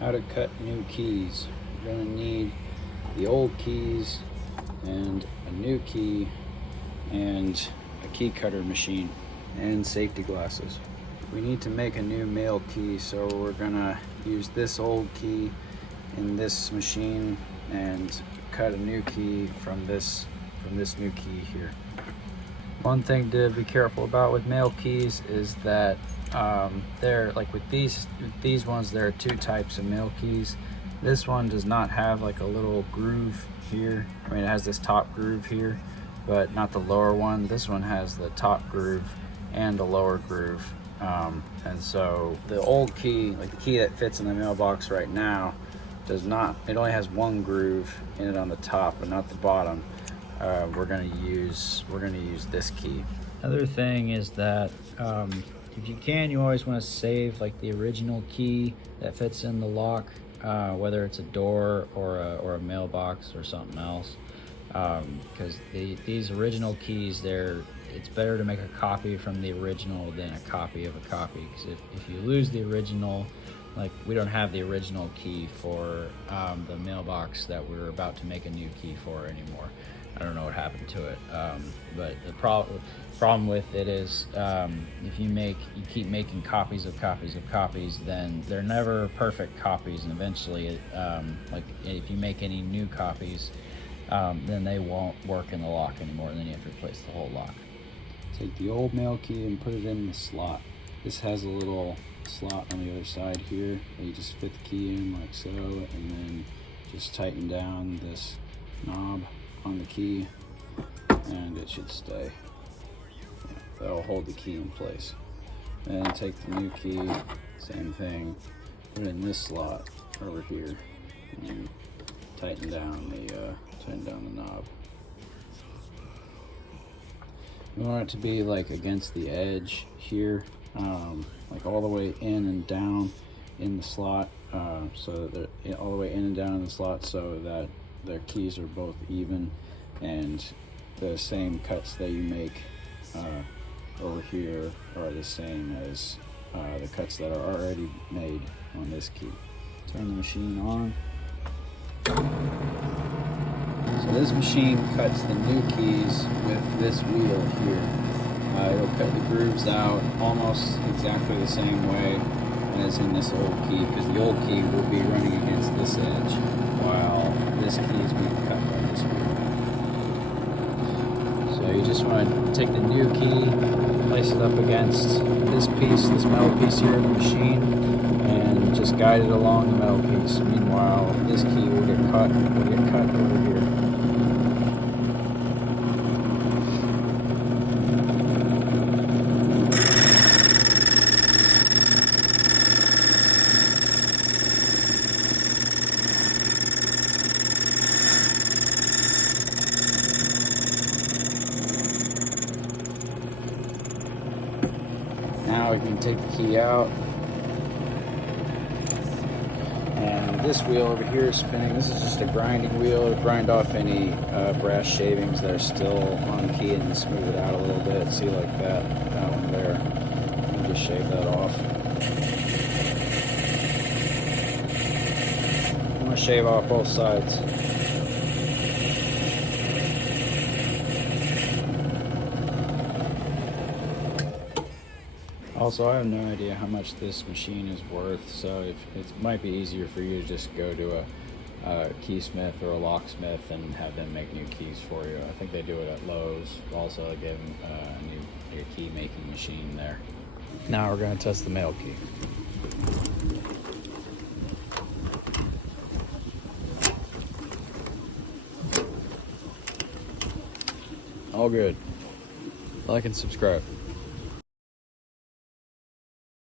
How to cut new keys. You're going to need the old keys and a new key and a key cutter machine and safety glasses. We need to make a new male key, so we're gonna use this old key in this machine and cut a new key from this new key here. One thing to be careful about with male keys is that they're like with these ones, there are two types of male keys. This one does not have like a little groove here. I mean, it has this top groove here, but not the lower one. This one has the top groove and a lower groove. And so the old key, like the key that fits in the mailbox right now, does not, it only has one groove in it on the top but not the bottom. We're gonna use this key. Other thing is that if you can, you always want to save like the original key that fits in the lock, whether it's a door or a mailbox or something else, because these original keys, it's better to make a copy from the original than a copy of a copy, because if you lose the original, like we don't have the original key for the mailbox that we're about to make a new key for anymore. I don't know what happened to it, but the problem with it is if you keep making copies of copies of copies, then they're never perfect copies, and eventually like if you make any new copies, then they won't work in the lock anymore, and then you have to replace the whole lock. Take the old mail key and put it in the slot. This has a little slot on the other side here, and you just fit the key in like so, and then just tighten down this knob on the key and it should stay. Yeah, that'll hold the key in place. Then take the new key, same thing, put it in this slot over here, and tighten down the knob. We want it to be like against the edge here, like all the way in and down in the slot, so that they're all the way in and down in the slot, so that their keys are both even, and the same cuts that you make over here are the same as the cuts that are already made on this key. Turn the machine on. So this machine cuts the new keys with this wheel here. It'll cut the grooves out almost exactly the same way as in this old key, because the old key will be running against this edge while this key is being cut by this wheel. So you just want to take the new key, place it up against this metal piece here in the machine, and just guide it along the metal piece. Meanwhile, this key will get cut over here. Now we can take the key out, and this wheel over here is spinning. This is just a grinding wheel to grind off any brass shavings that are still on the key and smooth it out a little bit. See, like that one there. You can just shave that off. I'm going to shave off both sides. Also, I have no idea how much this machine is worth, so it might be easier for you to just go to a keysmith or a locksmith and have them make new keys for you. I think they do it at Lowe's. Also, I gave them a new key making machine there. Now we're going to test the male key. All good. Like and subscribe.